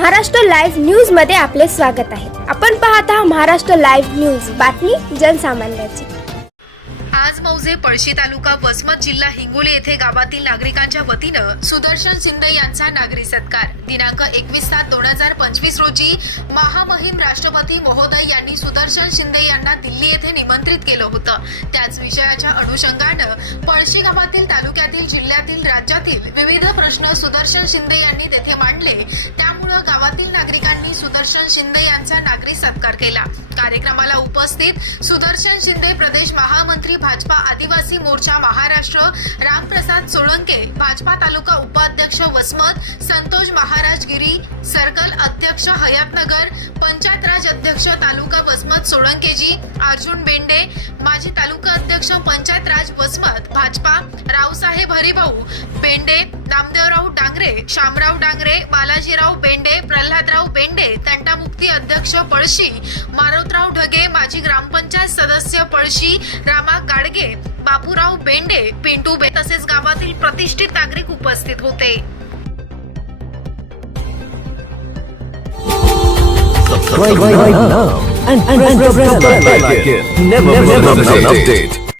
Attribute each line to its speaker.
Speaker 1: Maharashtra live न्यूजमध्ये आपले स्वागत आहे. आपण पाहता महाराष्ट्र लाईव्ह न्यूज. बातमी जनसामान्याची.
Speaker 2: आज मौजे पळशी तालुका वसमत जिल्हा हिंगोली येथे गावातील नागरिकांच्या वतीनं सुदर्शन शिंदे यांचा नागरी सत्कार. दिनांक एकवीस सात दोन हजार पंचवीस रोजी महामहिम राष्ट्रपती महोदय यांनी सुदर्शन शिंदे यांना दिल्ली येथे निमंत्रित केलं होतं. त्याच विषयाच्या अनुषंगानं पळशी गावातील तालुक्यातील जिल्ह्यातील राज्यातील विविध प्रश्न सुदर्शन शिंदे यांनी तेथे मांडले. सुदर्शन शिंदे यांचा नागरी सत्कार केला. कार्यक्रमाला उपस्थित सुदर्शन शिंदे प्रदेश महामंत्री भाजपा आदिवासी मोर्चा महाराष्ट्र रामप्रसाद सोळंके भाजपा तालुका उपाध्यक्ष वसमत संतोष महाराज गिरी सर्कल अध्यक्ष हयातनगर पंचायत राज अध्यक्ष तालुका वसमत सोळंकेजी अर्जुन बेंडे माजी तालुका अध्यक्ष पंचायत राज वसमत भाजपा रावसाहेब हरिभाऊ बेंडे नामदेवराव डांगरे शामराव डांगरे बालाजीराव बेंडे प्रल्हादराव बेंडे तंटामुक्ती अध्यक्ष पळशी मारोतराव ढगे माजी ग्रामपंचायत सदस्य पळशी रामा गाडगे बापूराव बेंडे पिंटू बे तसेच गावातील प्रतिष्ठित नागरिक उपस्थित होते
Speaker 3: Subscribe right now and press the bell icon. Never miss an update.